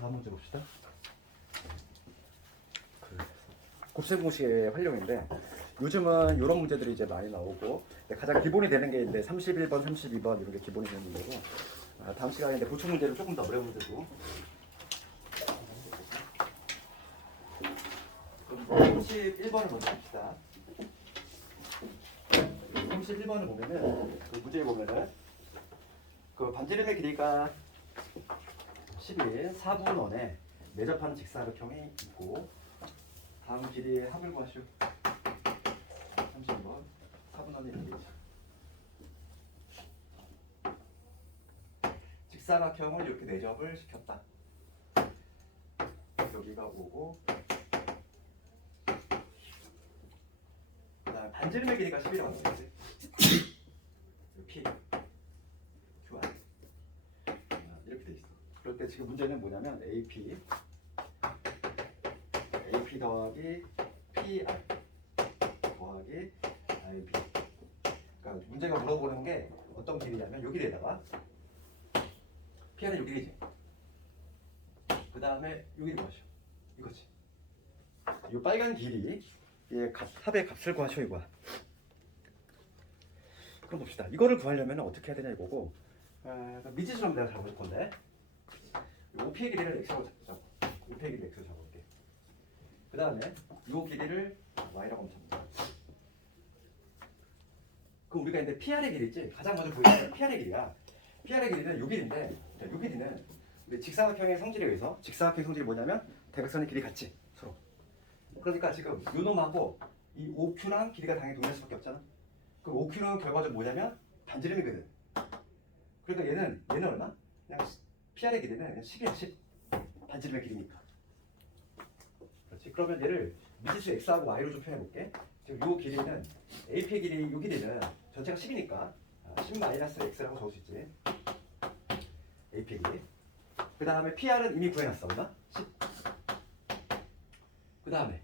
다음 문제 봅시다. 곱셈 공식의 활용인데 요즘은 이런 문제들이 이제 많이 나오고 가장 기본이 되는 게 이제 31번, 32번 이런 게 기본이 되는 문제고 다음 시간에 이제 보충 문제를 조금 더 어려운 문제고 31번을 먼저 봅시다. 31번을 보면은 그 문제에 보면은 그 반지름의 길이가 11, 4분 원에 내접하는 직사각형이 있고 다음 길이의 합을 구하시오. 30번 4분 원의 길이 직사각형을 이렇게 내접을 시켰다. 여기가 오고 그다음 반지름의 길이가 10이라고 나오겠지. P, QR 이렇게 돼 있어. 그럴 때 지금 문제는 뭐냐면 AP 더하기 PR 더하기 RB. 그러니까 문제가 물어보는 게 어떤 길이냐면 요 길이에다가 PR은 요 길이지. 그 다음에 요 길이 구하시오. 이거지. 요 빨간 길이 얘 합의 값을 구하시오 이거야. 그럼 봅시다. 이거를 구하려면 어떻게 해야 되냐 이거고 미지수로 내가 잡아줄 건데 OP의 길이를 X라고 잡자. OP의 길이를 X로 잡아볼게. 그 다음에 이 길이를 Y라고 한번 잡자. 그럼 우리가 이제 PR의 길이 있지? 가장 먼저 보이는 PR의 길이야. PR의 길이는 이 길인데 이 길이는 우리 직사각형의 성질에 의해서 직사각형의 성질이 뭐냐면 대각선의 길이 같지 서로. 그러니까 지금 요 놈하고 이 OQ랑 길이가 당연히 동일할 수밖에 없잖아. 그 OQ는 결과적으로 뭐냐면 반지름이거든. 그러니까 얘는 얼마? 그냥 PR의 길이는 그냥 10이야 10. 반지름의 길이니까. 그렇지. 그러면 얘를 미지수 X하고 Y로 좀 표현해볼게. 지금 요 길이는 AP의 길이 요 길이는 전체가 10이니까 10-X라고 적을 수 있지. AP의 길이. 그 다음에 PR은 이미 구해놨어. 얼마? 10. 그 다음에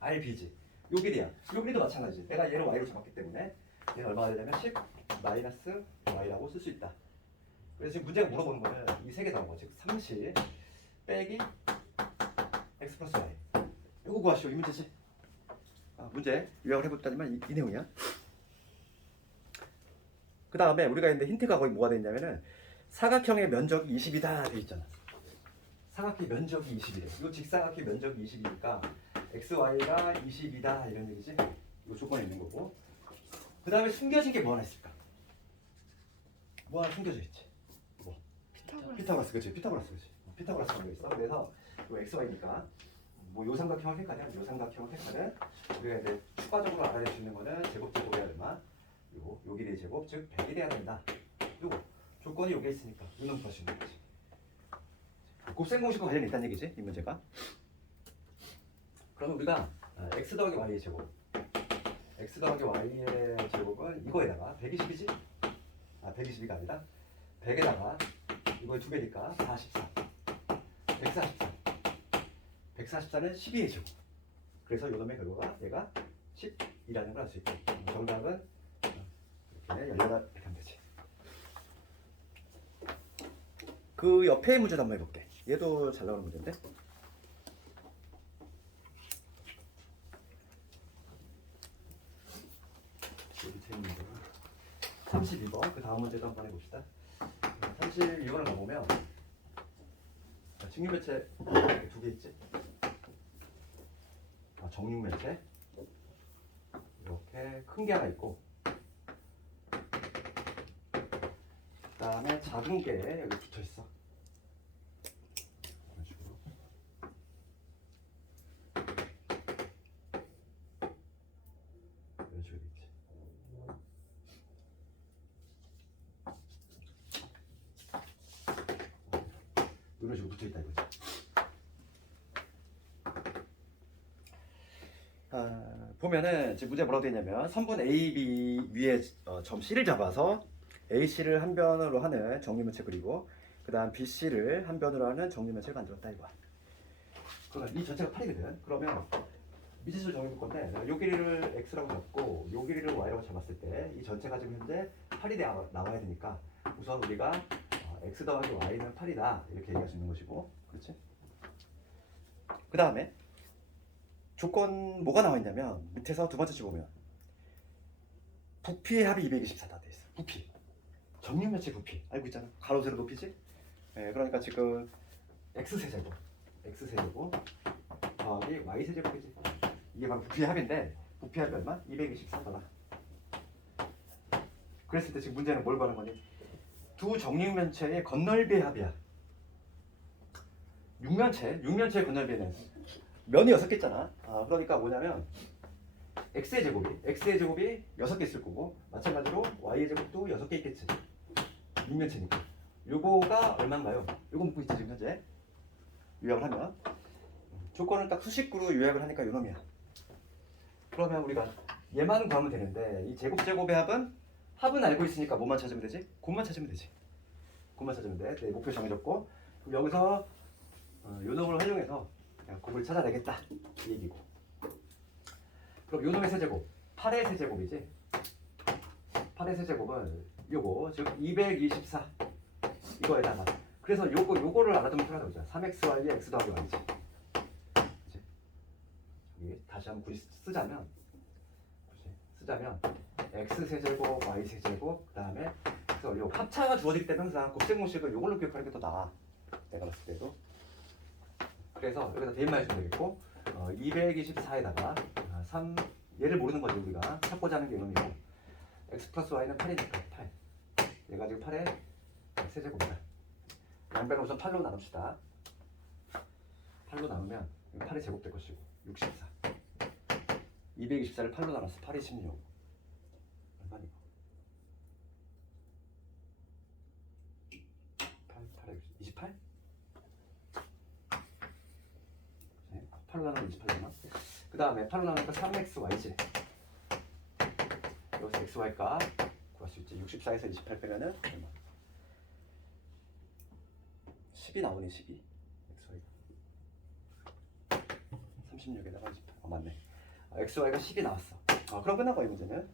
RB지. 요 길이야. 요 길이도 마찬가지지. 내가 얘를 Y로 잡았기 때문에 얘는 얼마가 되냐면 10 마이너스 Y라고 쓸 수 있다. 그래서 지금 문제가 물어보는 거는 이 세 개 나온 거. 즉 30 빼기 X 플러스 Y. 요거 구하시오. 이 문제지. 문제 요약을 해봤다면 이 내용이야. 그 다음에 우리가 있는데 힌트가 거의 뭐가 되냐면은 사각형의 면적이 20이다 돼 있잖아. 사각형 면적이 20이래. 이 직사각형 면적이 20이니까 XY가 20이다 이런 얘기지. 이거 조건에 있는 거고. 그 다음에 숨겨진 게 뭐 하나 있을까? 뭐 하나 숨겨져 있지. 뭐? 피타고라스 그치? 피타고라스 그치? 피타고라스 관계 있어. 그래서 요 XY니까 뭐 요 삼각형을 택하든 요 삼각형을 택하든 우리가 이제 추가적으로 알아낼 수 있는 거는 제곱제곱이 얼마? 요 길이의 제곱 즉 100이 돼야 된다. 요거 조건이 요게 있으니까 요놈 구하시는 거지. 곱셈 공식과 관련이 있다는 얘기지 이 문제가. 그러면 우리가 x 더하기 y의 제곱 x 더하기 y의 제곱은 이거에다가 120이지? 120이가 아니라 100에다가 이거의 두 배니까 44 144 144는 12의 제곱. 그래서 요놈의 결과가 얘가 10이라는 걸 알 수 있고 정답은 이렇게 18 이렇게 하면 되지. 그 옆에 문제도 한번 해볼게. 얘도 잘 나오는 문제인데 32번 그 다음 문제도 한번 해봅시다. 32번을 가보면 직육면체 두 개 있지? 정육면체 이렇게 큰 게 하나 있고 그 다음에 작은 게 여기 붙어 있어. 이런 식으로. 이런 식으로 있지. 이런 식으로 붙어 있다 이거지. 보면은 지금 문제 뭐라고 되어 있냐면 선분 AB 위에 점 C를 잡아서 AC를 한 변으로 하는 정리면체 그리고 그 다음 BC를 한 변으로 하는 정리면체를 만들었다 이거야. 그러니까 이 전체가 8이거든. 그러면 미지수를 정해볼 건데 요 길이를 X라고 잡고 요 길이를 Y라고 잡았을 때 이 전체가 지금 현재 8이 나와야 되니까 우선 우리가 x 더하기 y는 8이다 이렇게 얘기할 수 있는 것이고, 그렇지? 그 다음에 조건 뭐가 나와 있냐면 밑에서 두 번째 줄 보면 부피의 합이 224다 돼 있어. 부피 정육면체 부피 알고 있잖아. 가로 세로 높이지? 예, 그러니까 지금 x 세제곱 더하기 y 세제곱이지. 이게 바로 부피의 합인데 부피의 합이 얼마? 224더라. 그랬을 때 지금 문제는 뭘 구하는 거니? 두 정육면체의 건널비의 합이야. 육면체의 건널비는 면이 6개 있잖아. 그러니까 뭐냐면 x의 제곱이 6개 있을 거고, 마찬가지로 y의 제곱도 6개 있겠지. 육면체니까. 요거가 얼마인가요? 요거 묻고 있지 지금 현재. 요약을 하면 조건은 딱 수식구로 요약을 하니까 요놈이야. 그러면 우리가 얘만 구하면 되는데 이 제곱의 합은 알고 있으니까 뭐만 찾으면 되지? 곱만 찾으면 되지. 곱만 찾으면 돼. 네, 목표 정해졌고, 그럼 여기서 요놈을 활용해서 그냥 곱을 찾아내겠다 이 얘기고. 그럼 요놈의 세제곱 8의 세제곱이지. 8의 세제곱은 요거 즉 224 이거에다가, 그래서 요거를 알아두면 편하다고 했잖아. 3xy의 x 더하기 y지. 그치? 여기 다시 한번 굳이 쓰자면 x 세제곱 y 세제곱 그 다음에 그래서 요 합차가 주어질 때는 항상 곱셈 공식을 요걸로 기억하는 게 더 나아. 내가 봤을 때도. 그래서 여기다 대입만 해주면 되겠고, 224에다가 3 얘를 모르는 거지. 우리가 찾고자 하는 게 이놈이고, x 플러스 y는 8이니까 8. 얘가 지금 8의 세제곱이다. 양변을 우선 8로 나눕시다. 8로 나누면 8의 제곱 될 것이고 64. 224를 8로 나눠서 8이 16. 얼마니? 8에 28? 8로 나누면 28되나? 그 다음에 8로 나누니까 3xy지. 여기서 xy가 구할 수 있지. 64에서 28 빼면은 얼마? 10이 나오네. 12 xy가 36에다가 28. 맞네. xy가 10이 나왔어. 그럼 끝난 거야 이 문제는.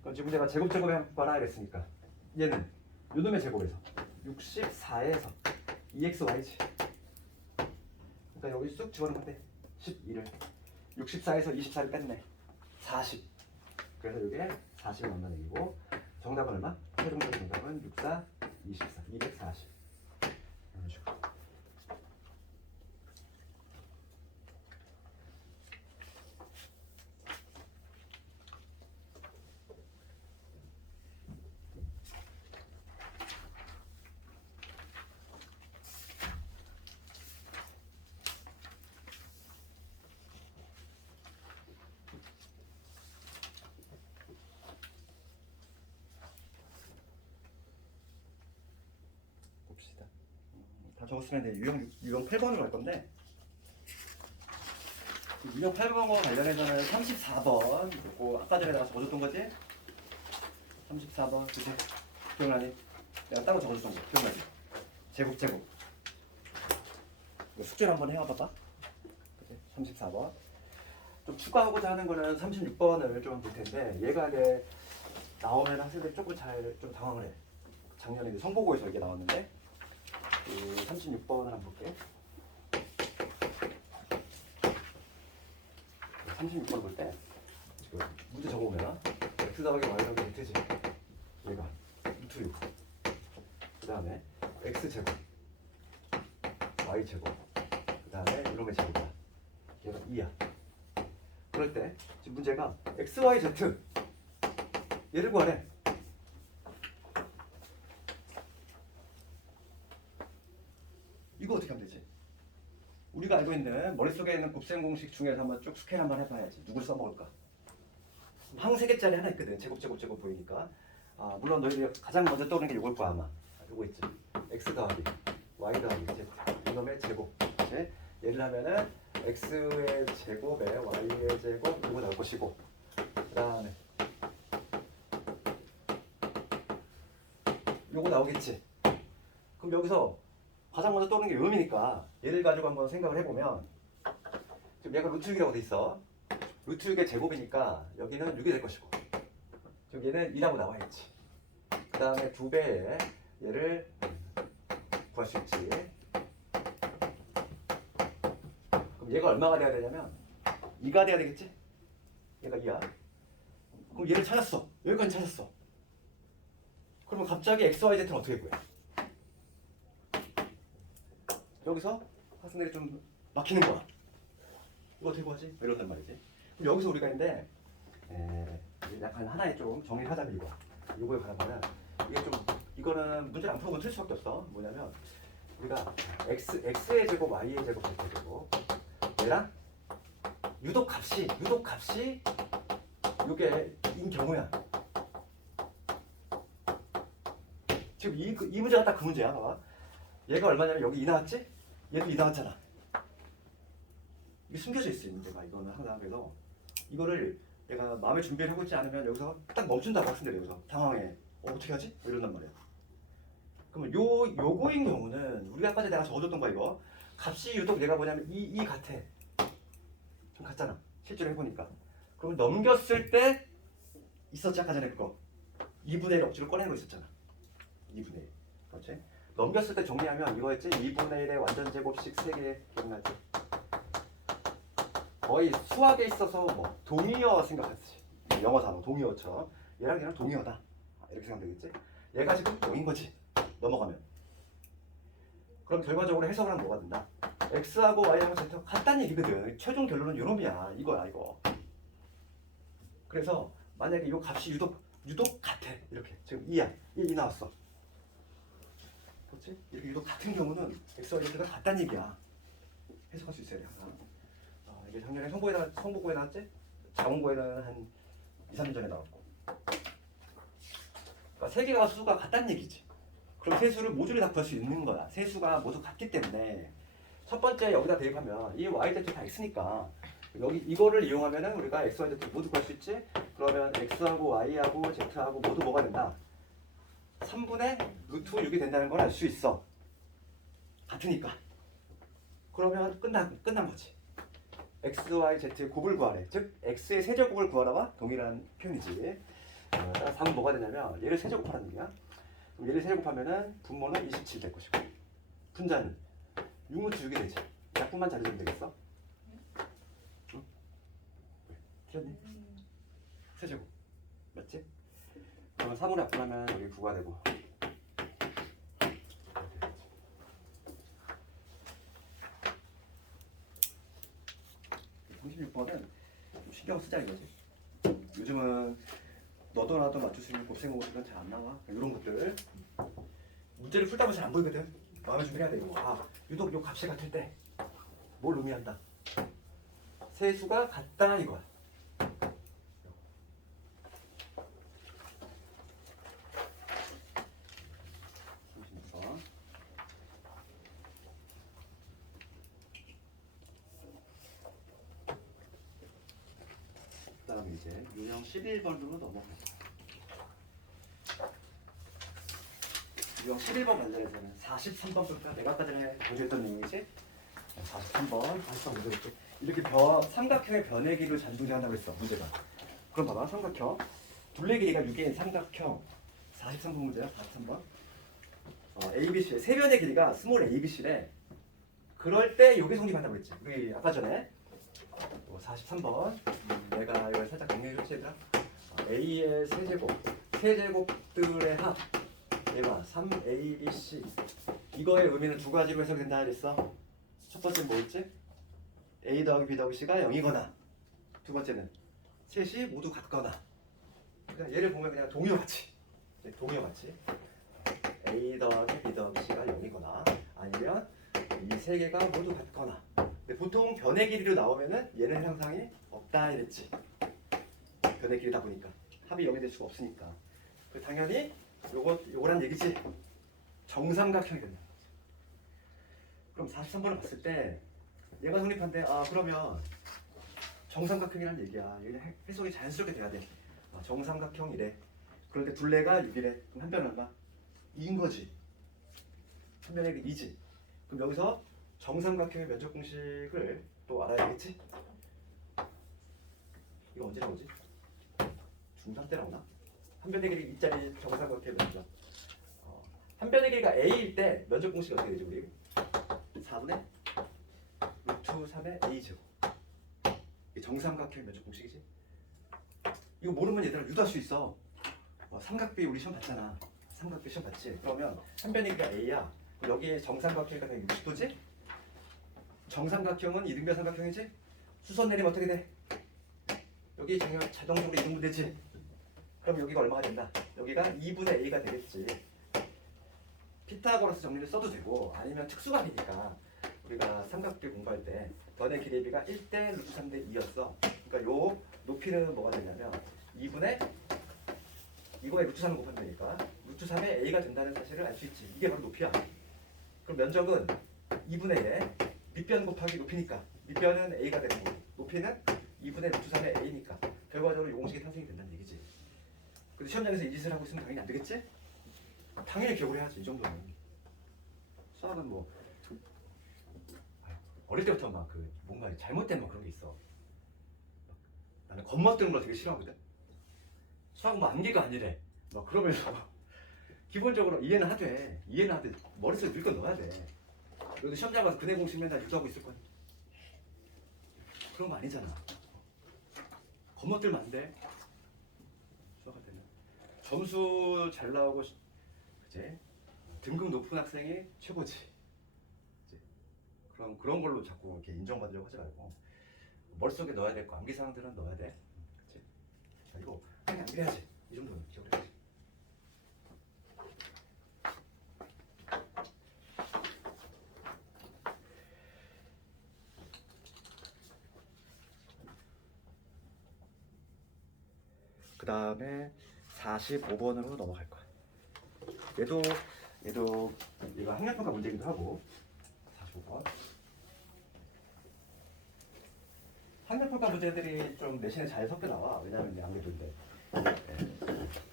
그럼 지금 문제가 제곱에 한번 하라 그랬으니까 얘는 요놈의 제곱에서 64에서 2xy지. 그러니까 여기 쑥 집어넣으면 돼. 12를 64에서 24를 뺐네. 40. 그래서 이게 40이 나온다는 얘기고, 정답은 얼마? 최종적 정답은 64, 24, 240. 이런 식으로. 봅시다. 다 적었으면 돼. 유형 8번으로 갈 건데, 유형 8번과 관련해서는 34번 그리고 아까 전에 내가 적어줬던 거지? 34번 그치? 기억나니? 내가 따로 적어줬던 거 기억나지? 제곱 숙제를 한번 해와봐봐. 그치? 34번 좀 추가하고자 하는 거는 36번을 좀 볼 텐데, 얘가 이제 나오면 학생들이 조금 좀 당황을 해. 작년에 이제 성보고에서 이게 나왔는데, 36번을 한번 볼게. 36번 볼 때 지금 문제 적어보면 x 더하기 y 더하기 루트지. 얘가 루트 6. 그 다음에 x 제곱, y 제곱, 그 다음에 이놈의 제곱이야. 얘가 2야. 그럴 때 지금 문제가 x, y, z 얘를 구하래. 이거 어떻게 하면 되지? 우리가 알고 있는 머릿속에 있는 곱셈 공식 중에서 한번 쭉 스캔 한번 해봐야지. 누굴 써먹을까? 항 3개짜리 하나 있거든. 제곱 보이니까. 물론 너희들이 가장 먼저 떠오르는 게 이걸 거야 아마. 이거 있지. x 더하기 y 더하기 z 이놈의 제곱. 네? 얘를 하면은 x의 제곱에 y의 제곱 이거 나올 것이고, 그 다음에 요거 나오겠지. 그럼 여기서 가장 먼저 떠오르는 게 요놈이니까 얘를 가지고 한번 생각을 해보면, 지금 얘가 루트 6이라고 돼 있어. 루트 6의 제곱이니까 여기는 6이 될 것이고, 지금 얘는 2라고 나와있지. 그 다음에 2배에 얘를 구할 수 있지. 그럼 얘가 얼마가 돼야 되냐면 2가 돼야 되겠지? 얘가 2야. 그럼 얘를 찾았어. 여기까지 찾았어. 그러면 갑자기 x, y, z는 어떻게 구해? 여기서 학생들이 좀 막히는 거야. 이거 어떻게 구하지? 이런단 말이지. 그럼 여기서 우리가 있는데 약간 하나의 좀 정리를 하자면 이거에 관한 이게 좀 이거는 문제를 안 풀어보면 틀 수밖에 없어. 뭐냐면 우리가 x의 제곱, y의 제곱, z의 제곱 얘랑 유독값이 이게 인 경우야. 지금 이 문제가 딱 그 문제야. 봐봐. 얘가 얼마냐면 여기 2 나왔지? 얘도 2 나왔잖아. 이게 숨겨져 있어, 이 문제가. 이거는 항상. 그래서 이거를 내가 마음의 준비를 하고 있지 않으면 여기서 딱 멈춘다고 학생들이 여기서 당황해. 어떻게 하지? 뭐 이런단 말이야. 그러면 요거인 경우는 우리가 아까 전에 내가 적어줬던 거야 이거. 값이 유독 내가 뭐냐면 이 같아. 좀 같잖아. 실제로 해보니까. 그럼 넘겼을 때 있었지 아까 전에 그거. 2분의 1 억지로 꺼내는 거 있었잖아. 2분의 1. 그렇지? 넘겼을 때 정리하면 이거였지? 2분의 1의 완전 제곱식 3개 기억나지? 거의 수학에 있어서 뭐 동의어 생각했지. 영어 단어 동의어처럼 얘랑 동의어다. 이렇게 생각되겠지? 얘가 지금 0인 거지. 넘어가면. 그럼 결과적으로 해석을 하면 뭐가 된다? x하고 y하고 z하고 같다는 얘기거든. 최종 결론은 요놈이야. 이거야 이거. 그래서 만약에 이 값이 유독 같아. 이렇게 지금 2야. 2 나왔어. 그렇지? 이렇게 유독 같은 경우는 x와 y가 같다는 얘기야. 해석할 수 있어야 돼 항상. 이게 작년에 성보고에 나왔지? 자원고에는 한 2, 3년 전에 나왔고. 그러니까 세 개가 수가 같다는 얘기지. 그럼 세 수를 모듈이 다 구할 수 있는 거야. 세 수가 모두 같기 때문에 첫 번째 여기다 대입하면 이 y, z 다 x니까 여기 이거를 이용하면은 우리가 x, y, z 모두 구할 수 있지? 그러면 x하고 y하고 z하고 모두 뭐가 된다? 3분의 루트 6이 된다는 걸 알 수 있어. 같으니까. 그러면 끝난 거지. x, y, z의 곱을 구하래. 즉 x의 세제곱을 구하라와 동일한 표현이지. 따라서 답은 뭐가 되냐면 얘를 세제곱하라는 얘기야. 그럼 얘를 세제곱하면은 분모는 27 될 것이고 분자는 6루트 6이 되지. 약분만 잘해주면 되겠어? 응? 왜? 틀렸니? 세제곱 맞지? 그러면 3으로 약분하면 여기 9가 되고 36번은 좀 신경 쓰자 이거지. 요즘은 너도 나도 맞출 수 있는 곱셈공식은 잘 안 나와. 이런 것들 문제를 풀다 보면 잘 안 보이거든. 마음의 준비해야 돼 이거. 유독 요 값이 같을 때 뭘 의미한다? 세수가 같다 이거야. 그다음에 이제 유형 11번으로 넘어가요. 유형 11번 관련해서는 43번부터 내가 아까 전에 강조했던 내용이지. 43번 문제겠지. 이렇게 삼각형의 변의 길이를 자주 등장한다고 했어 문제가. 그럼 봐봐 삼각형 둘레 길이가 6인 삼각형 43번 문제야. 43번 ABC의 세 변의 길이가 스몰 ABC래. 그럴 때 요게 성립한다고 했지. 우리 아까 전에 43번 내가 이걸 살짝 정리해줬지 얘들아. A의 세제곱들의 합 얘가 3ABC 이거의 의미는 두 가지로 해석된다 그랬어. 첫 번째는 뭐였지? A 더하기 B 더하기 C가 0이거나 두 번째는 셋이 모두 같거나. 그냥 얘를 보면 그냥 동의어 같이 A 더하기 B 더하기 C가 0이거나 아니면 이 세 개가 모두 같거나. 근데 보통 변의 길이로 나오면은 얘는 형상이 없다 이랬지. 변의 길이다 보니까 합이 0이 될 수가 없으니까. 당연히 요거란 얘기지. 정삼각형이 된다. 그럼 43번을 봤을 때 얘가 성립한데 그러면 정삼각형이란 얘기야. 얘는 해석이 자연스럽게 돼야 돼. 정삼각형이래. 그런데 둘레가 6이래. 그럼 한 변은 얼마? 2인 거지. 한 변에 2지. 그럼 여기서 정삼각형의 면적 공식을 또 알아야겠지? 이거 언제 나오지? 중3 때 나오나? 한 변의 길이 2짜리 정삼각형의 면적. 한 변의 길이가 a일 때 면적 공식이 어떻게 되지 우리? 4분의 루트 3의 a 제곱. 이게 정삼각형 면적 공식이지. 이거 모르면 얘들아 유도할 수 있어. 삼각비 우리 시험 봤잖아. 삼각비 시험 봤지? 그러면 한 변의 길이가 a야. 여기에 정삼각형이니까 60도지? 정삼각형은 이등변 삼각형이지? 수선 내리면 어떻게 돼? 여기 자동적으로 이등분되지? 그럼 여기가 얼마가 된다? 여기가 2분의 a가 되겠지. 피타고라스 정리를 써도 되고 아니면 특수각이니까 우리가 삼각비 공부할 때 변의 길이의 비가 1대 루트 3대 2였어. 그러니까 요 높이는 뭐가 되냐면 2분의 이거에 루트 3을 곱하면 되니까 루트 3의 a가 된다는 사실을 알 수 있지. 이게 바로 높이야. 그럼 면적은 2분의 1 밑변 곱하기 높이니까 밑변은 a가 되는 거고 높이는 2분의 루트 3의 a니까 결과적으로 이 공식이 탄생이 된다는 얘기지. 근데 시험장에서 이 짓을 하고 있으면 당연히 안 되겠지? 당연히 기억을 해야지. 이 정도는. 수학은 뭐 어릴 때부터 막 그 뭔가 잘못된 막 그런 게 있어. 나는 겉멋드는 걸 되게 싫어하거든. 수학은 뭐 암기가 아니래. 막 그러면서 기본적으로 이해는 하되 머릿속에 밀건 넣어야 돼. 그래도 시험장 가서 근해 공식 맨날 유도하고 있을 거야. 그런 거 아니잖아. 겉멋들면 안 돼. 수학할 때는 점수 잘 나오고 그치? 등급 높은 학생이 최고지. 그치? 그런 걸로 자꾸 이렇게 인정받으려고 하지 말고 머릿속에 넣어야 될 거 암기 사항들은 넣어야 돼. 그치? 자, 이거 그냥 암기해야지. 이 정도는 기억을 해야지. 그 다음에 45번으로 넘어갈 거야. 얘도 얘가 학력평가 문제이기도 하고 45번. 학력평가 문제들이 좀 내신에 잘 섞여 나와. 왜냐하면 이제 아무래도 이제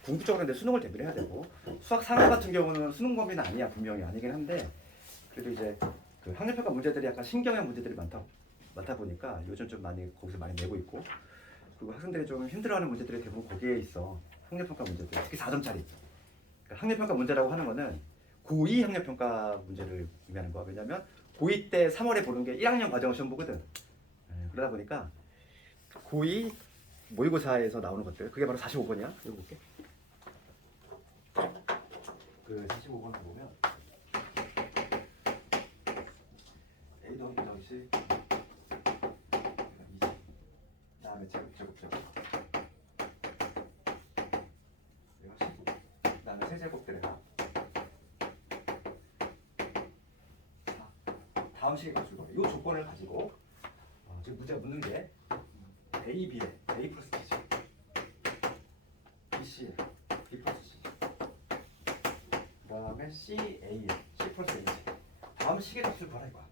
궁극적으로 이제 수능을 대비를 해야 되고 수학 상하 같은 경우는 수능 범위는 아니야. 분명히 아니긴 한데 그래도 이제 그 학력평가 문제들이 약간 신경의 문제들이 많다 보니까 요즘 좀 많이 거기서 많이 내고 있고 그리고 학생들이 좀 힘들어하는 문제들이 대부분 거기에 있어. 학력평가 문제들 특히 4점짜리. 그러니까 학력평가 문제라고 하는 거는 고2 학력평가 문제를 의미하는 거야. 왜냐면 고2 때 3월에 보는 게 1학년 과정 시험 보거든. 그러다 보니까 고2 모의고사에서 나오는 것들 그게 바로 45번이야. 여기 볼게. 그 45번을 보면 A 더하기 B 더하기 C 다음에 제곱 내가 19 다음에 세제곱들에다 다음 식의 값을 구하래. 이 조건을 가지고 지금 문제가 묻는 게 A, B에 A 플러스 B지 B, C에 B 플러스 C 그 다음에 C, A에 C 플러스 A지 다음 식의 값을 구하라 이거야.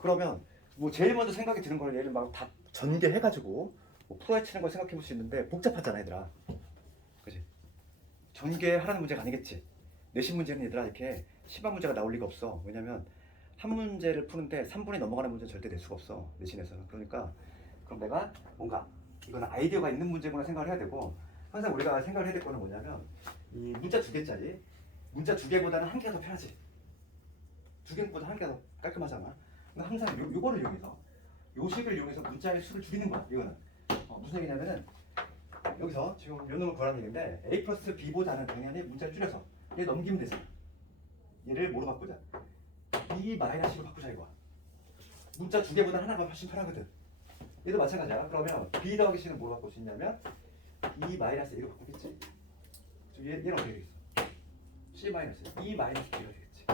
그러면 뭐 제일 먼저 생각이 드는 거는 얘를 막 다 전개해가지고 뭐 풀어헤치는 걸 생각해 볼 수 있는데 복잡하잖아 얘들아. 그치? 전개하라는 문제가 아니겠지. 내신 문제는 얘들아 이렇게 심한 문제가 나올 리가 없어. 왜냐면 한 문제를 푸는데 3분이 넘어가는 문제는 절대 낼 수가 없어 내신에서는. 그러니까 그럼 내가 뭔가 이건 아이디어가 있는 문제구나 생각을 해야 되고 항상 우리가 생각을 해야 될 거는 뭐냐면 이 문자 2개짜리 문자 2개보다는 한 개가 더 편하지. 2개보다 한 개가 더 깔끔하잖아. 그러니까 항상 요거를 이용해서 요식을 이용해서 문자의 수를 줄이는 거야. 이거는 무슨 얘기냐면은 여기서 지금 요 놈을 구하라는 얘기인데 A 플러스 B보다는 당연히 문자를 줄여서 얘 넘기면 되잖아. 얘를 뭐로 바꾸자? B 마이너스로 바꾸자 이거야. 문자 2개보다 하나가 훨씬 편하거든. 얘도 마찬가지야. 그러면 B 더하기 C는 뭐로 바꿀 수 있냐면 E 마이너스 A로 바꾸겠지. 얘는 어떻게 되겠어? C 마이너스 E 마이너스 B가 되겠지.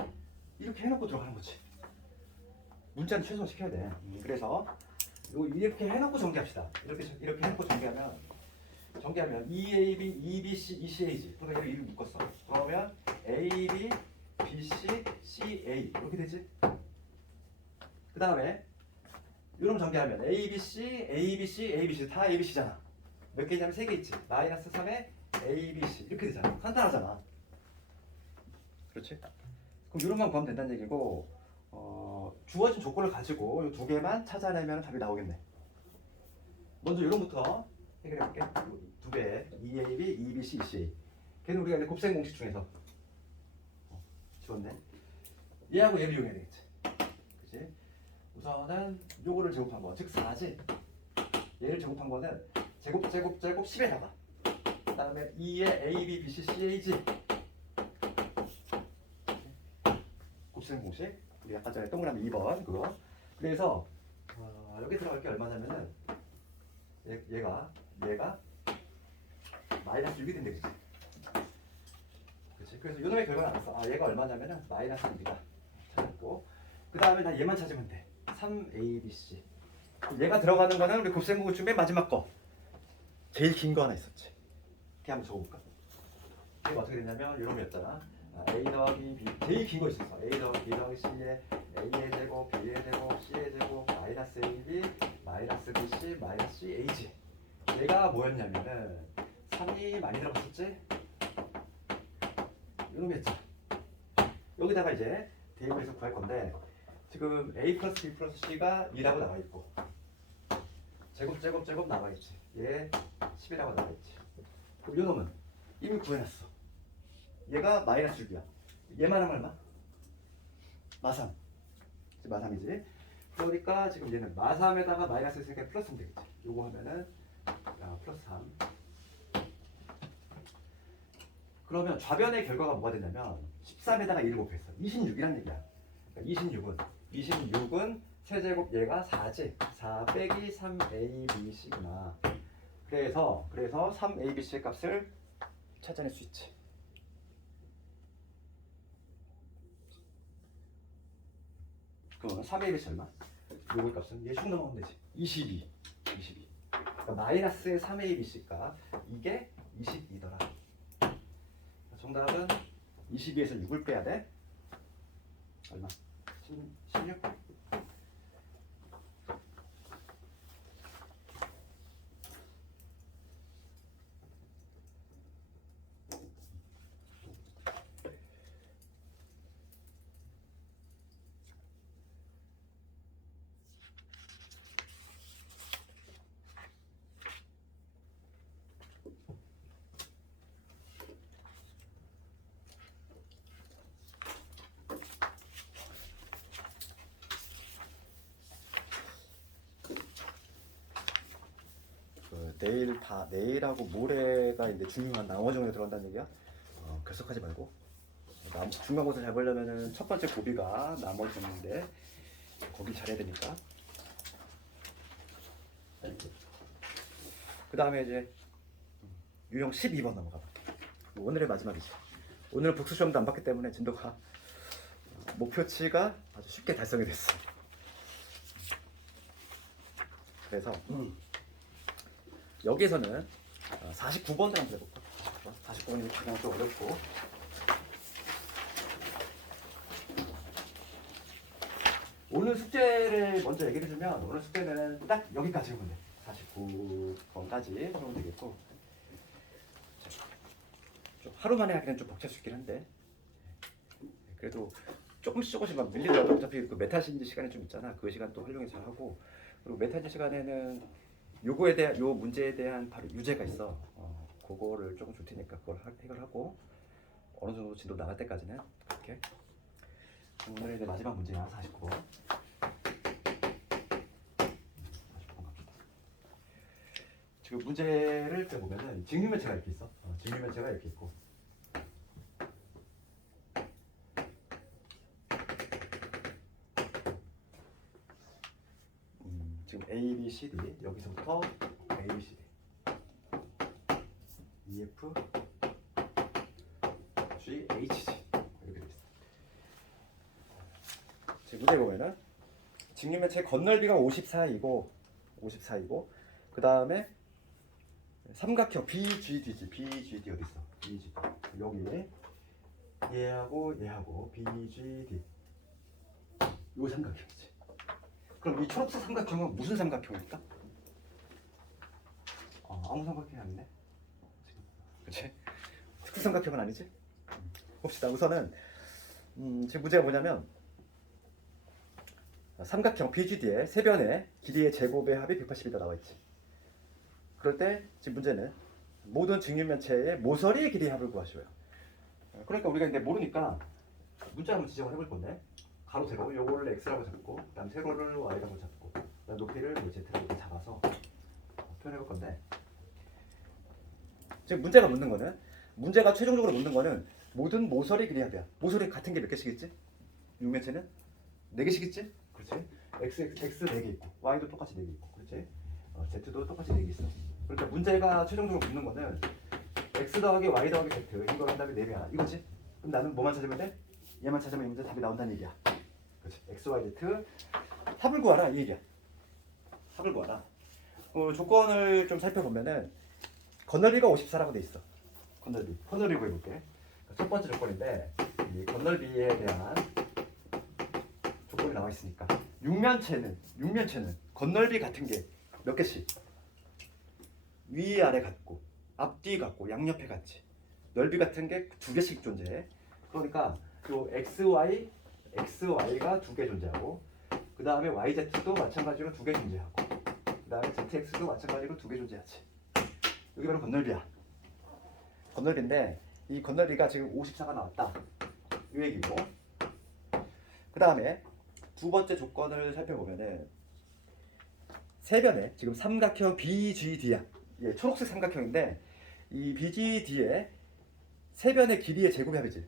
이렇게 해놓고 들어가는 거지. 문자는 최소화시켜야 돼. 그래서 이렇게 해놓고 전개합시다. 이렇게 해놓고 전개하면 EAB, EBC, ECA지. 그러니까 얘를 묶었어. 그러면 AB, BC, CA 이렇게 되지. 그 다음에 이런 전개하면 ABC, ABC, ABC 다 ABC잖아. 몇 개냐면 3개 있지. 마이너스 3에 ABC 이렇게 되잖아. 간단하잖아. 그렇지? 그럼 이런만 구하면 된다는 얘기고 주어진 조건을 가지고 이 2개만 찾아내면 답이 나오겠네. 먼저 이런부터 해결해 볼게. 2개 EAB, EBC, ECA. 걔는 우리가 곱셈 공식 중에서 좋네. 얘하고 얘를 이용해야 되겠지. 그치? 우선은 요거를 제곱한 거, 즉 4지. 얘를 제곱한 거는 제곱 10에다가 그 다음에 2의 A, B, B, C, C, A, G 곱셈 공식. 우리 아까 전에 동그라미 2번 그거. 그래서 여기 들어갈 게 얼마냐면은 얘가 마이너스 6이 된대. 그치? 그래서 요놈의 결과는 알았어. 얘가 얼마냐면은 마이너스 6이다. 찾았고 그 다음에 나 얘만 찾으면 돼. 3ABC. 얘가 들어가는 거는 우리 곱셈 공식 중에 마지막 거. 제일 긴 거 하나 있었지. 이렇게 한번 적어볼까? 얘가 어떻게 되냐면 이런 거였잖아. A 더하기 B. 제일 긴 거 있었어. A 더하기 B 더하기 C에 A의 제곱, B의 제곱, C의 제곱, 마이너스 AB, 마이너스 BC, 마이너스 CAG. 얘가 뭐였냐면은 3이 많이 들어갔었지? 이놈이었지. 여기다가 이제 대입해서 구할 건데 지금 A 플러스 B 플러스 C가 2라고 나와 있고 제곱 나와 있지. 얘 10이라고 나와 있지. 그럼 이 놈은 이미 구해놨어. 얘가 마이너스 6이야. 얘만 하면 얼마? 마삼. 마삼이지. 그러니까 지금 얘는 마삼에다가 마이너스 있으니까 플러스면 되겠지. 요거 하면은 플러스 3. 그러면 좌변의 결과가 뭐가 되냐면 13에다가 1을 곱했어. 26이란 얘기야. 그러니까 26은 세제곱 얘가 4지. 4 빼기 3ABC구나. 그래서 3ABC의 값을 찾아낼 수 있지. 그럼 3ABC 얼마? 요거 값은 얘 쭉 넘어가면 되지. 22. 그러니까 마이너스의 3ABC가 이게 22더라. 정답은 22에서 6을 빼야 돼. 얼마? 16? 내일하고 모레가 이제 중요한 나머지 정도 들어간다는 얘기야. 결석하지 말고 중간고사 잘 보려면은 첫 번째 고비가 나머지 정도인데 거기 잘해야 되니까. 그 다음에 이제 유형 12번 넘어가 봐. 오늘의 마지막이지. 오늘 복수 시험도 안 봤기 때문에 진도가 목표치가 아주 쉽게 달성이 됐어. 그래서 여기에서는 49번을 한번 해볼까? 49번이 가장 좀 어렵고 오늘 숙제를 먼저 얘기를 해주면 오늘 숙제는 딱 여기까지 오면 돼. 49번까지 하면 되겠고 좀 하루 만에 하기는 좀 벅찰 수 있긴 한데 그래도 조금씩 막 밀리더라도 어차피 그 메타신지 시간이 좀 있잖아. 그 시간 또 활용해서 잘 하고 그리고 메타신지 시간에는 요거에 대한 요 문제에 대한 바로 유제가 있어. 그거를 조금 줄 테니까 그걸 해결하고 어느 정도 진도 나갈 때까지는 그렇게. 오늘 이제 마지막 문제야. 49번. 49번 갑시다. 지금 문제를 보면은 직류면체가 이렇게 있어. 직류면체가 이렇게 있고. 지금 A, B, C, D 여기서부터 A, B, C, D E, F, G, H, G 이렇게 돼 있어. 지금 문제 보면은 직류면체 건널비가 54이고 그 다음에 삼각형 BGD지. BGD 어디 있어? BGD 여기 얘하고 BGD 요 삼각형이지. 그럼 이 초록색 삼각형은 무슨 삼각형일까? 아무 삼각형이 아닌데? 그치? 특수삼각형은 아니지? 봅시다. 우선은 지금 문제가 뭐냐면 삼각형 BGD의 세 변의 길이의 제곱의 합이 180이다 나와 있지. 그럴 때 지금 문제는 모든 직류면체의 모서리의 길이의 합을 구하시오요. 그러니까 우리가 근데 모르니까 문자 한번 지정을 해볼 건데 가로 세로 요거를 x라고 잡고 그다음 세로를 y라고 잡고 그다음 높이를 뭐 z라고 잡아서 표현해볼 건데 지금 문제가 묻는 거는 문제가 최종적으로 묻는 거는 모든 모서리 길이 합이야. 모서리 같은 게 몇 개씩 있지? 육면체는 4개씩 있지? 그렇지? x 4개 있고 y도 똑같이 4개 있고 그렇지? z도 똑같이 4개 있어. 그러니까 문제가 최종적으로 묻는 거는 x 더하기 y 더하기 z 이거 한 다음에 4배야 이거지? 그럼 나는 뭐만 찾으면 돼? 얘만 찾으면 이 문제 답이 나온다는 얘기야. 그렇지? x, y, z 합을 구하라 이 얘기야. 합을 구하라. 조건을 좀 살펴보면은 건널비가 54라고 돼 있어. 건널비 구해볼게. 첫 번째 조건인데 이 건널비에 대한 조건이 나와 있으니까 육면체는 건널비 같은 게 몇 개씩 위 아래 같고 앞뒤 같고 양옆에 같이 넓이 같은 게 2개씩 존재해. 그러니까 요 XY가 2개 존재하고 그 다음에 YZ도 마찬가지로 2개 존재하고 그 다음에 ZX도 마찬가지로 2개 존재하지. 여기 바로 건널비야. 건널비인데 이 건널비가 지금 54가 나왔다 이 얘기고 그 다음에 두 번째 조건을 살펴보면은 세변에 지금 삼각형 BGD야. 예, 초록색 삼각형인데 이 BGD의 세변의 길이의 제곱이 합이지.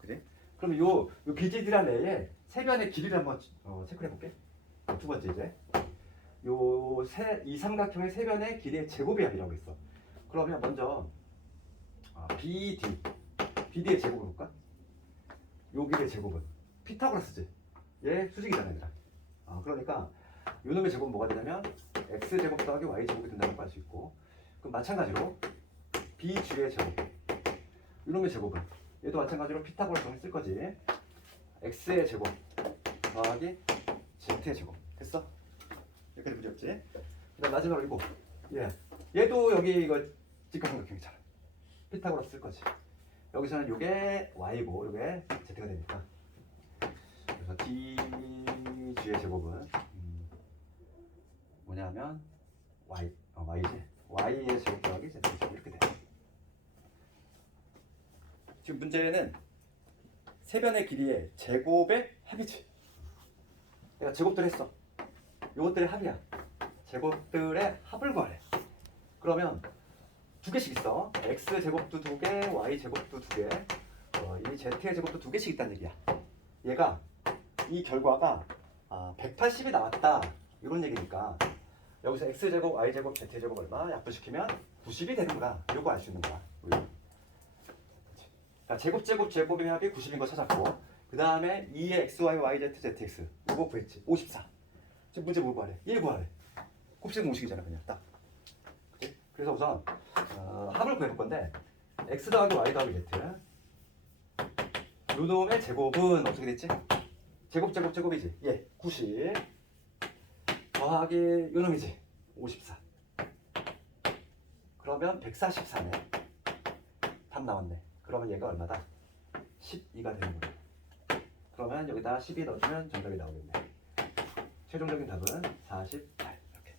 그지? 그럼 요 BGD란 애의 세변의 길이를 한번 체크해 볼게. 두 번째 이제 이 삼각형의 세변의 길이의 제곱이 합이라고 했어. 그러면 먼저 BD의 제곱을 볼까? 요 길이의 제곱은 피타고라스지. 얘 수직이잖아 얘들아. 그러니까 요 놈의 제곱은 뭐가 되냐면 x제곱 더하기 y제곱이 된다고 할 수 있고 그럼 마찬가지로 bg의 제곱 요 놈의 제곱은 얘도 마찬가지로 피타고라스 정리 쓸 거지. x의 제곱 더하기 z의 제곱 됐어? 여기까지 문제 없지? 그 다음 마지막으로 이거 얘도 여기 이거 직각삼각형이잖아. 피타고라스 쓸 거지. 여기서는 요게 y고 요게 z가 되니까 그래서 dg의 제곱은 뭐냐면 y지. y의 제곱 더하기 z의 제곱 이렇게 돼. 지금 문제는 세변의 길이의 제곱의 합이지. 내가 제곱들 했어. 요것들의 합이야. 제곱들의 합을 구하래. 그러면 2개씩 있어. x 제곱도 2개, y 제곱도 2개, 이 z의 제곱도 2개씩 있다는 얘기야. 얘가 이 결과가 180이 나왔다 이런 얘기니까 여기서 x 제곱, y 제곱, z 제곱 얼마 약분시키면 90이 되는구나. 이거 알 수 있는 거야. 그러니까 제곱의 합이 90인 거 찾았고 그 다음에 2의 x, y, y, z, zx 이거 구했지. 54. 지금 문제 뭘 구하래? 1 구하래. 곱셈 공식이잖아 그냥 딱. 그치? 그래서 우선 합을 구해볼 건데 x 더하기 y 더하기 z 요 놈의 제곱은 어떻게 됐지? 제곱이지. 90 더하기 요 놈이지. 54. 그러면 144네. 답 나왔네. 그러면 얘가 얼마다? 12가 되는 거야. 그러면 여기다 12 넣어주면 정답이 나오겠네. 최종적인 답은 48. 이렇게.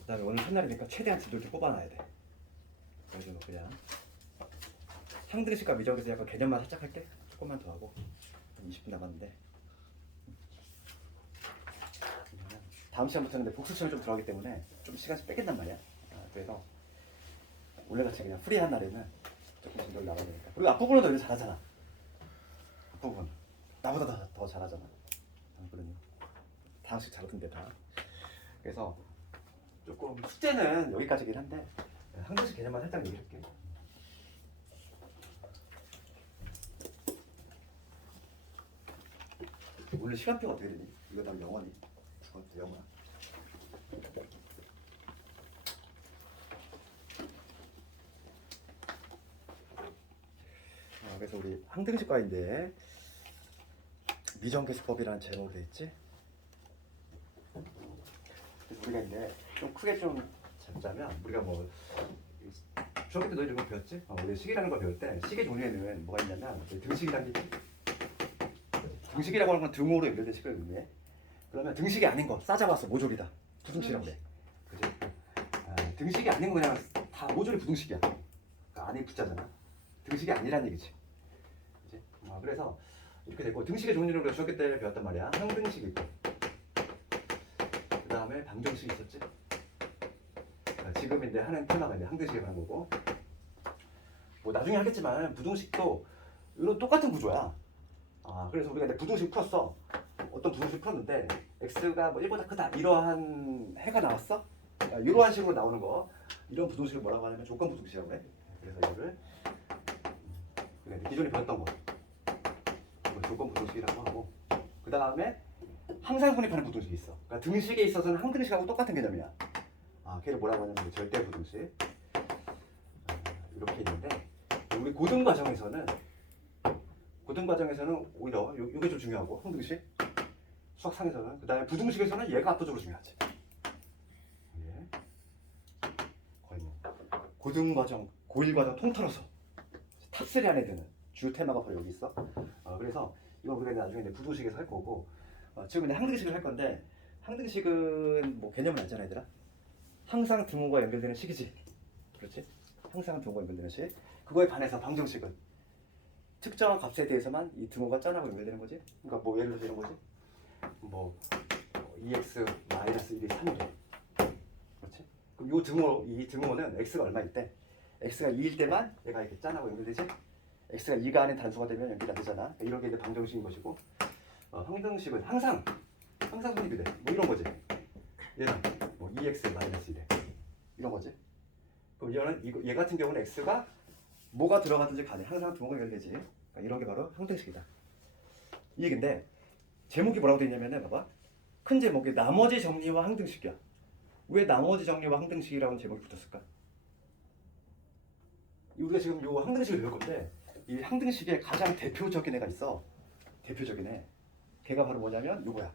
그다음에 오늘 첫날이니까 최대한 지도를 좀 뽑아놔야 돼. 그래서 그냥 상등식과 미적에서 약간 개념만 살짝 할게. 조금만 더 하고 20분 남았는데 다음 시간부터는 근데 복수 시험이 좀 들어가기 때문에 좀 시간씩 뺏긴단 말이야. 그래서 원래같이 그냥 프리한 날에는 조금씩 널 나가야 되니까. 그리고 앞부분은 너 이제 잘하잖아. 앞부분 나보다 더 잘하잖아. 그러니 다음씩 잘하던데 다. 그래서 조금 숙제는 여기까지긴 한데 상등식 개념만 살짝 얘기할게. 오늘 시간표가 어떻게 되니? 이거 다 영어니? 중학교 영어야. 그래서 우리 항등식과인데 미정계수법이라는 제목으로 돼 있지. 그래서 우리가 이제 좀 크게 좀 잡자면 우리가 뭐 중학교 때 너 이런 거 배웠지? 우리 식이라는 걸 배울 때 식의 종류에는 뭐가 있냐면 등식이라는 게 있지. 등식이라고 하는 건 등호로 연결된 식을 의미해. 그러면 등식이 아닌 거 싸잡아서 모조리다 부등식이라고 해. 그지? 등식이 아닌 거 그냥 다 모조리 부등식이야. 그러니까 안에 붙자잖아. 등식이 아니란 얘기지. 그지? 그래서 이렇게 됐고 등식의 종류를 우리가 중학교 때 배웠단 말이야. 항등식이 있고 그 다음에 방정식이 있었지. 지금 이제 하는 테마가 이제 항등식에 관한 거고 뭐 나중에 하겠지만 부등식도 이런 똑같은 구조야. 그래서 우리가 이제 부등식 풀었어. 어떤 부등식 풀었는데 x가 뭐 1보다 크다 이러한 해가 나왔어. 이러한 식으로 나오는 거 이런 부등식을 뭐라고 하냐면 조건 부등식이라고 해. 그래서 이거를 기존에 배웠던 거 이거 조건 부등식이라고 하고 그 다음에 항상 성립하는 부등식이 있어. 그러니까 등식에 있어서는 항등식하고 똑같은 개념이야. 걔를 뭐라고 하냐면 절대 부등식 이렇게 있는데 우리 고등 과정에서는 오히려 이게 좀 중요하고 항등식 수학상에서는 그 다음에 부등식에서는 얘가 압도적으로 중요하지. 거의 뭐 고등 과정, 고1 과정 통틀어서 탑3 안에 드는 주요 테마가 바로 여기 있어. 그래서 이건 우리가 나중에 이제 부등식에서 할 거고 지금 이제 항등식을 할 건데 항등식은 뭐 개념을 알잖아 얘들아. 항상 등호가 연결되는 식이지. 그렇지? 항상 등호가 연결되는 식. 그거에 반해서 방정식은 특정한 값에 대해서만 이 등호가 짠하고 연결되는 거지. 그러니까 뭐 예를 들어서 이런 거지. 뭐 2x-1이 3이래. 그렇지? 그럼 이 등호는 x가 얼마일 때? x가 2일 때만 얘가 이렇게 짠하고 연결되지? x가 2가 아닌 단수가 되면 연결이 안 되잖아. 그러니까 이런 게 이제 방정식인 것이고 항등식은 항상 성립이 돼. 뭐 이런 거지. 얘는 뭐 2x-1래. 이런 거지. 그럼 얘 같은 경우는 x가 뭐가 들어가든지 간에 항상 등호가 연결되지. 그러니까 이런 게 바로 항등식이다. 이 얘긴데 제목이 뭐라고 되어 있냐면은 봐봐. 큰 제목이 나머지 정리와 항등식이야. 왜 나머지 정리와 항등식이라는 제목이 붙었을까? 우리가 지금 요 항등식을 배울 건데 이 항등식의 가장 대표적인 애가 있어. 대표적인 애. 걔가 바로 뭐냐면 요거야.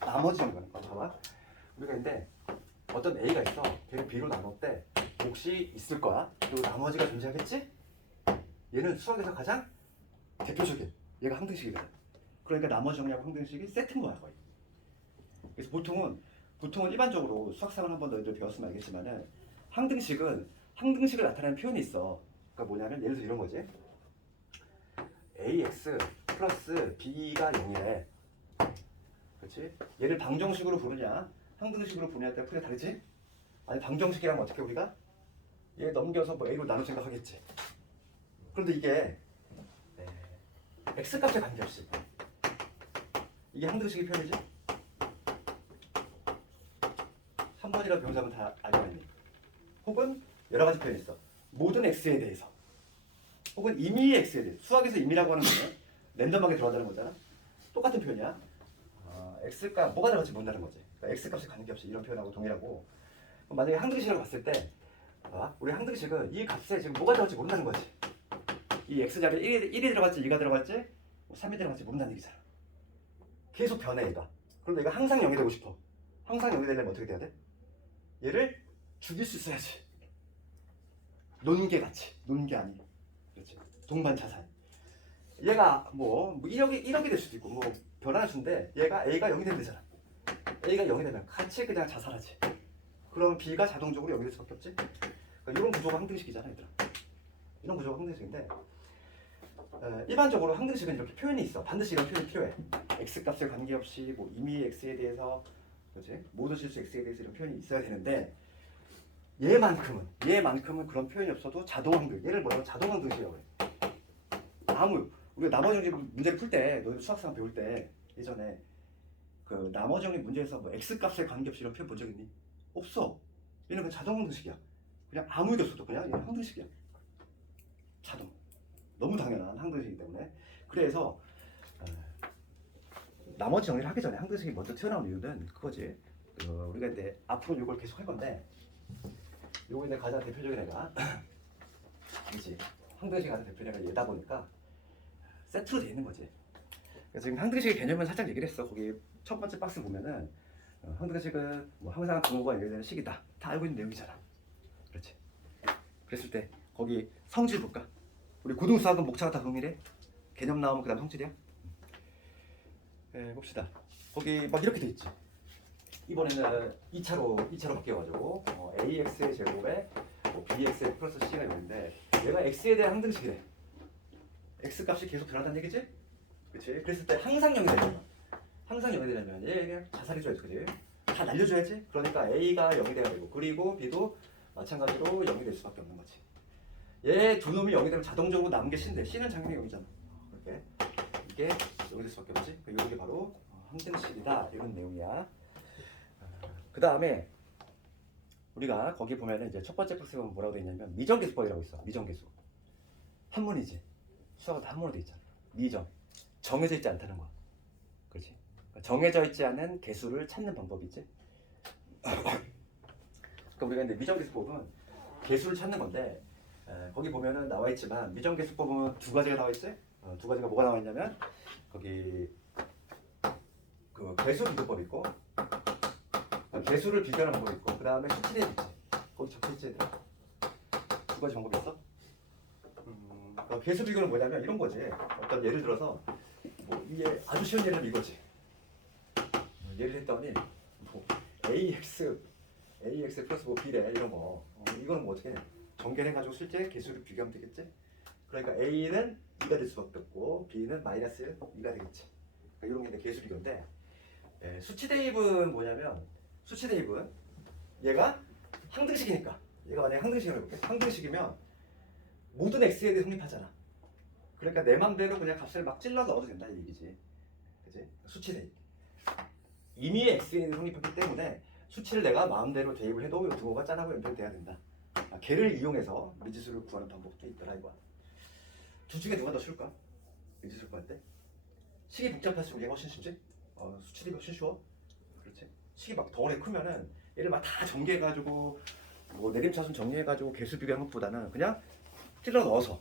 나머지 정리야. 봐봐. 우리가 근데 어떤 A가 있어. 걔를 B로 나눌 때 몫이 있을 거야. 그리고 나머지가 존재하겠지? 얘는 수학에서 가장 대표적인 얘가 항등식이거든. 그러니까 나머지 정리하고 항등식이 세트인 거야 거의. 그래서 보통은 일반적으로 수학상을 한번 너희들 배웠으면 알겠지만은 항등식을 나타내는 표현이 있어. 그러니까 뭐냐면 예를 들어 이런 거지. ax 플러스 b가 0이래. 그렇지? 얘를 방정식으로 부르냐 항등식으로 부르냐에 따라 크게 다르지? 아니 방정식이라면 어떻게 우리가 얘 넘겨서 뭐 a로 나눌 생각하겠지. 그런데 이게 x값에 관계없이 이게 항등식의 표현이지? 3번이라고 배운 다 알고 있니? 혹은 여러 가지 표현이 있어. 모든 x에 대해서 혹은 임의의 x에 대해서. 수학에서 임의라고 하는 거는 랜덤하게 들어간다는 거잖아. 똑같은 표현이야. x값 뭐가 들어갈지 모른다는 거지. 그러니까 x값에 관계없이 이런 표현하고 동일하고. 만약에 항등식이라고 봤을 때 우리 항등식은 이 값에 지금 뭐가 들어갈지 모른다는 거지. 이 x자리에 1이 들어갈지 2가 들어갈지 3이 들어갈지 모른다는 얘기잖아. 계속 변해 얘가. 그런데 얘가 항상 0이 되고 싶어. 항상 0이 되려면 어떻게 돼야 돼? 얘를 죽일 수 있어야지. 논개 같이. 논개 아니. 그렇지. 동반 자산. 얘가 뭐 1억이 될 수도 있고 뭐 변화를 준대. 얘가 A가 0이 되면 되잖아. A가 0이 되면 같이 그냥 자살하지. 그럼 B가 자동적으로 0이 될 수밖에 없지. 그러니까 이런 구조가 항등식이잖아 얘들아. 이런 구조가 항등식인데 일반적으로 항등식은 이렇게 표현이 있어. 반드시 이런 표현이 필요해. x값에 관계없이 뭐 임의 x에 대해서 그렇지? 모든 실수 x에 대해서 이런 표현이 있어야 되는데 얘만큼은 그런 표현이 없어도 자동 항등. 얘를 뭐라고 자동 항등식이라고 해. 우리가 나머지 정리 문제를 풀 때 너희 수학상 배울 때 예전에 그 나머지 정리 문제에서 뭐 x값에 관계없이 이런 표현 본 적 있니? 없어. 얘는 그냥 자동 항등식이야. 그냥 아무 일이 없어도 그냥 얘는 항등식이야. 자동. 너무 당연한 항등식이기 때문에. 그래서 나머지 정리를 하기 전에 항등식이 먼저 튀어나온 이유는 그거지. 우리가 이제 앞으로 이걸 계속 할 건데 요거 이제 가장 대표적인 애가 이지. 항등식이 가장 대표적인 애가 얘다 보니까 세트로 돼 있는 거지. 그래서 지금 항등식의 개념은 살짝 얘기를 했어. 거기 첫 번째 박스 보면은 항등식은 뭐 항상 등호가 연결되는 식이다. 다 알고 있는 내용이잖아. 그렇지. 그랬을 때 거기 성질 볼까? 우리 고등수학은 목차가 다 동일해. 개념 나오면 그다음 성질이야. 봅시다. 거기 막 이렇게 돼 있지. 이번에는 2차로 바뀌어가지고 AX의 제곱에 BX 플러스 C가 있는데 얘가 X에 대한 항등식이래. X 값이 계속 변한다는 얘기지? 그치? 그랬을 때 항상 0이 되려면 항상 0이 되려면 얘 그냥 자살해줘야지. 그치? 다 날려줘야지. 그러니까 A가 0이 돼야 되고 그리고 B도 마찬가지로 0이 될 수밖에 없는 거지. 얘 두 놈이 0이 되면 자동적으로 남은 게 C인데 C는 당연히 0이잖아. 이렇게 이게 0이 될 수밖에 없지. 이게 바로 항등식이다 이런 내용이야. 그 다음에 우리가 거기 보면은 이제 첫 번째 박스에 보면 뭐라고 돼 있냐면 미정계수법이라고 있어. 미정계수. 한문이지. 수학은 다 한문으로 돼 있잖아. 미정. 정해져 있지 않다는 거야. 그렇지? 그러니까 정해져 있지 않은 개수를 찾는 방법이지. 그러니까 우리가 근데 미정계수법은 개수를 찾는 건데 거기 보면은 나와 있지만 미정계수법은 두 가지가 나와 있지. 두 가지가 뭐가 나와 있냐면 거기 그 개수 비교법 있고 개수를 비교하는 방법이 있고 그 다음에 수치대입 있지. 거기 적혀있지 얘들아. 두 가지 방법이 있어. 개수 비교는 뭐냐면 이런 거지. 어떤 예를 들어서 뭐 이게 아주 쉬운 예를 들면 이거지. 예를 했더니 뭐 AX 플러스 뭐 B래 이런 거. 이거는 뭐 어떻게 전개를 해가지고 실제 개수를 비교하면 되겠지. 그러니까 A는 2가 될 수밖에 없고 B는 마이너스 2가 되겠지. 그러니까 이런 게 이제 개수 비교인데 수치 대입은 뭐냐면 수치 대입은 얘가 항등식이니까 얘가 만약에 항등식을 해볼게. 항등식이면 모든 x에 대해 성립하잖아. 그러니까 내 맘대로 그냥 값을 막 찔러 넣어도 된다 이 얘기지. 그치? 수치 대입. 이미 x에 대해 성립했기 때문에 수치를 내가 마음대로 대입을 해도 이 등호가 짠하고 연결돼야 된다. 걔를 이용해서 미지수를 구하는 방법도 있더라 이거야. 둘 중에 누가 더 쉬울까? 미지수를 구할 때? 식이 복잡할수록 얘가 훨씬 쉽지? 수치 대입이 훨씬 쉬워? 그렇지? 식이 막 덩어리 크면은 얘를 막 다 전개해가지고 뭐 내림차순 정리해가지고 개수 비교하는 것보다는 그냥 찔러 넣어서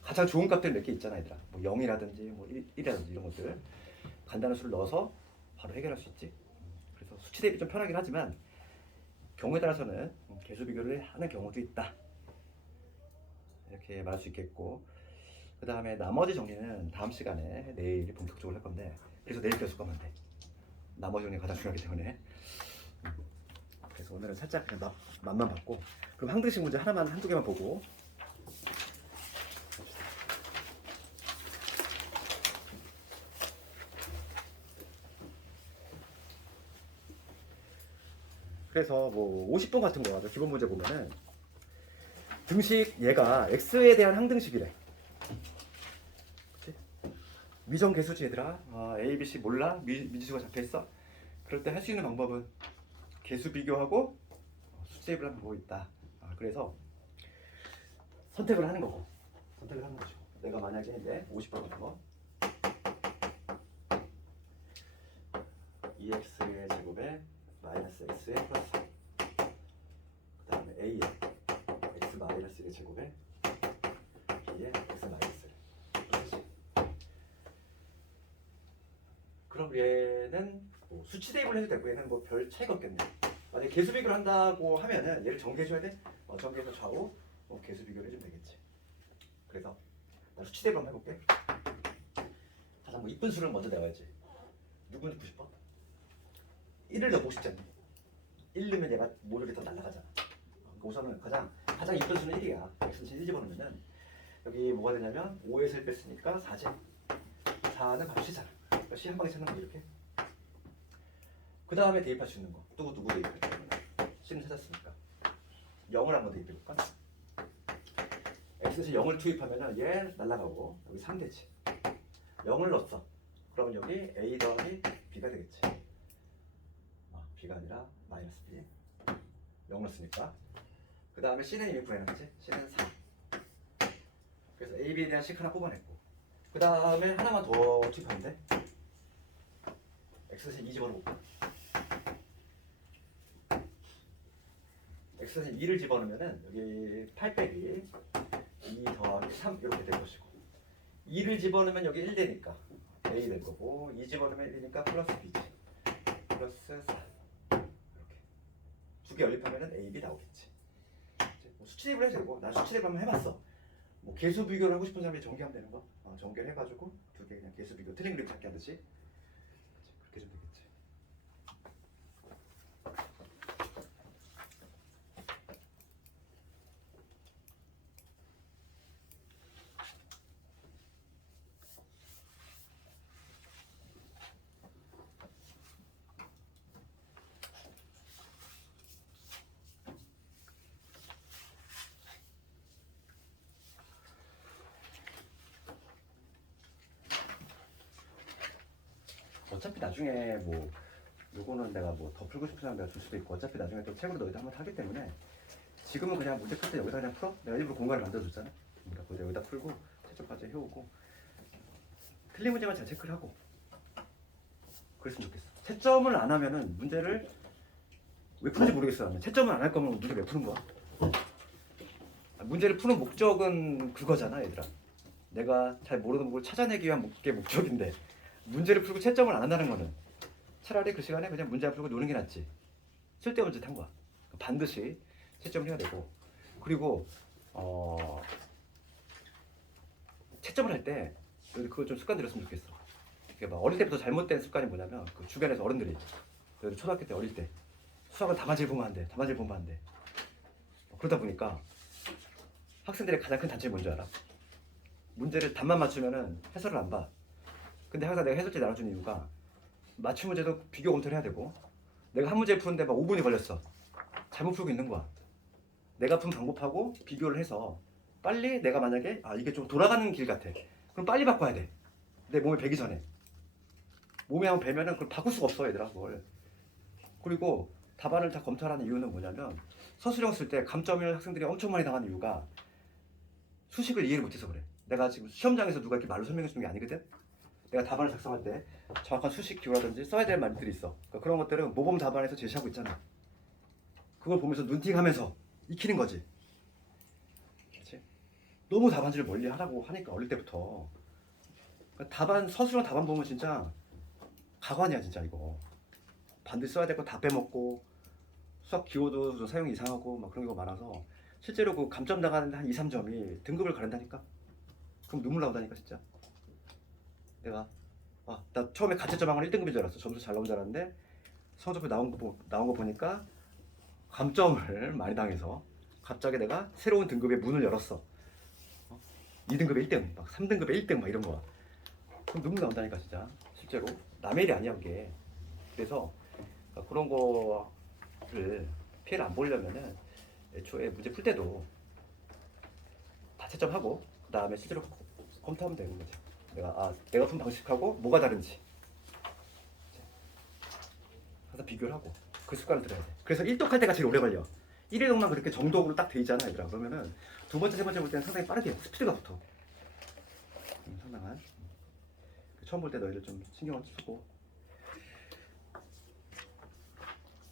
가장 좋은 값들 몇 개 있잖아 얘들아. 뭐 0이라든지 뭐 1이라든지 이런 것들 간단한 수를 넣어서 바로 해결할 수 있지. 그래서 수치 대입이 좀 편하긴 하지만 경우에 따라서는 개수 비교를 하는 경우도 있다. 이렇게 말할 수 있겠고 그 다음에 나머지 정리는 다음 시간에 내일 본격적으로 할 건데 그래서 내일 교수 거면 돼. 나머지 정리가 가장 중요하기 때문에 그래서 오늘은 살짝 그냥 맛만 봤고 그럼 항등식 문제 하나만 한두 개만 보고 그래서 뭐 50번 같은 거 기본 문제 보면은 등식 얘가 x에 대한 항등식이래. 그치? 미정 개수지 얘들아. A, B, C 몰라? 미지수가 잡혀있어? 그럴 때 할 수 있는 방법은 개수 비교하고 수치 대입을 하는 방법이 있다. 그래서 선택을 하는 거고 선택을 하는 거죠. 내가 만약에 이제 50번 같은 거 2x의 제곱에 마이너스 x의 플러스 그 다음에 a의 x 마이너스 1의 제곱에 b의 x 마이너스 1 그럼 얘는 뭐 수치 대입을 해도 되고 얘는 뭐 별 차이가 없겠네. 만약에 개수 비교를 한다고 하면은 얘를 전개해줘야 돼? 전개해서 좌우 개수 비교를 해주면 되겠지. 그래서 나 수치 대입을 한번 해볼게. 가장 뭐 이쁜 수를 먼저 내와야지. 누구 넣고 싶어? 1을 넣고 싶지 않니? 1 넣으면 얘가 모르게 더 날아가잖아. 우선은 가장 이쁜 수는 1이야. x는 1 집어넣으면은 여기 뭐가 되냐면 5에서 1 뺐으니까 4지. 4는 바로 C잖아. 그러니까 C 한 방에 찾는 거 이렇게. 그 다음에 대입할 수 있는 거. 또 누구 대입할까? C는 찾았으니까 0을 한번 대입해볼까? x에서 0을 투입하면은 얘 날아가고 여기 3 되지. 0을 넣었어. 그러면 여기 a 더하기 b가 되겠지. b가 아니라 마이너스 b 0을 쓰니까 그 다음에 c는 이미 구해놨지. c는 4. 그래서 a, b에 대한 식 하나 뽑아냈고 그 다음에 하나만 더 투입하면 돼. x에서 2 집어넣을까? x에서 2를 집어넣으면은 여기 8 빼기 2 더하기 3 이렇게 될 것이고 2를 집어넣으면 여기 1 되니까 a 될 거고 2 집어넣으면 1이니까 플러스 b지. 플러스 4 이렇게 두 개 연립하면은 a, b 나오겠지. 수치입을 해도 되고 나 수치입 한번 해봤어. 뭐 개수 비교를 하고 싶은 사람이 전개하면 되는 거. 전개를 해가지고 두 개 그냥 개수 비교 트링 그립 찾기 하듯이 그렇게 좀 되겠지. 어차피 나중에 뭐 요거는 내가 뭐 더 풀고 싶은 사람 내가 줄 수도 있고 어차피 나중에 또 책으로 너희도 한번 하기 때문에 지금은 그냥 문제 풀 때 여기다 그냥 풀어. 내가 일부러 공간을 만들어줬잖아. 그러니까 그거 여기다 풀고 채점까지 해오고 틀린 문제만 잘 체크를 하고 그랬으면 좋겠어. 채점을 안 하면은 문제를 왜 푸는지 모르겠어. 나는 채점을 안 할 거면 문제 왜 푸는 거야? 문제를 푸는 목적은 그거잖아 얘들아. 내가 잘 모르는 걸 찾아내기 위한 게 목적인데 문제를 풀고 채점을 안 한다는 거는 차라리 그 시간에 그냥 문제 안 풀고 노는 게 낫지. 쓸데없는 짓 한 거야. 반드시 채점을 해야 되고 그리고 채점을 할 때 그걸 좀 습관 들였으면 좋겠어. 그러니까 막 어릴 때부터 잘못된 습관이 뭐냐면 그 주변에서 어른들이 초등학교 때 어릴 때 수학은 답안지를 보면 안 돼. 답안지를 보면 안 돼. 그러다 보니까 학생들의 가장 큰 단점이 뭔지 알아? 문제를 답만 맞추면은 해설을 안 봐. 근데 항상 내가 해설지 나눠주는 이유가 맞춤 문제도 비교 검토를 해야 되고 내가 한 문제 푸는데 막 5분이 걸렸어. 잘못 풀고 있는 거야. 내가 푼 방법하고 비교를 해서 빨리 내가 만약에 이게 좀 돌아가는 길 같아. 그럼 빨리 바꿔야 돼. 내 몸에 배기 전에. 몸에 한번 배면은 그걸 바꿀 수가 없어 얘들아 그걸. 그리고 답안을 다 검토하라는 이유는 뭐냐면 서술형 쓸 때 감점을 학생들이 엄청 많이 당하는 이유가 수식을 이해를 못해서 그래. 내가 지금 시험장에서 누가 이렇게 말로 설명해 주는 게 아니거든. 내가 답안을 작성할 때 정확한 수식 기호라든지 써야 될 말들이 있어. 그러니까 그런 것들은 모범 답안에서 제시하고 있잖아. 그걸 보면서 눈팅하면서 익히는 거지. 그렇지? 너무 답안지를 멀리 하라고 하니까 어릴 때부터 그러니까 답안 서술형 답안 보면 진짜 가관이야 진짜 이거. 반드시 써야 될 거 다 빼먹고 수학 기호도 좀 사용이 이상하고 막 그런 경우가 많아서 실제로 그 감점 나가는데 한 2, 3점이 등급을 가른다니까. 그럼 눈물 나온다니까 진짜. 내가 나 처음에 가채점 한 건 1등급인 줄 알았어. 점수 잘 나온 줄 알았는데 성적표 나온 거 보니까 감점을 많이 당해서 갑자기 내가 새로운 등급의 문을 열었어. 2등급에 1등, 막 3등급에 1등 막 이런 거야. 그럼 눈물 나온다니까 진짜. 실제로 남의 일이 아니야 그게. 그래서 그런 거를 피해를 안 보려면은 애초에 문제 풀 때도 다 채점하고 그 다음에 실제로 검토하면 되는 거지. 내가 푼 방식하고 뭐가 다른지 항상 비교를 하고 그 습관을 들여야 돼. 그래서 1독할 때가 제일 오래 걸려. 1회독만 그렇게 정독으로 딱 돼 있잖아 얘들아. 그러면은 두 번째 세 번째 볼 때는 상당히 빠르게 스피드가 붙어. 상당한 처음 볼 때 너희들 좀 신경을 쓰고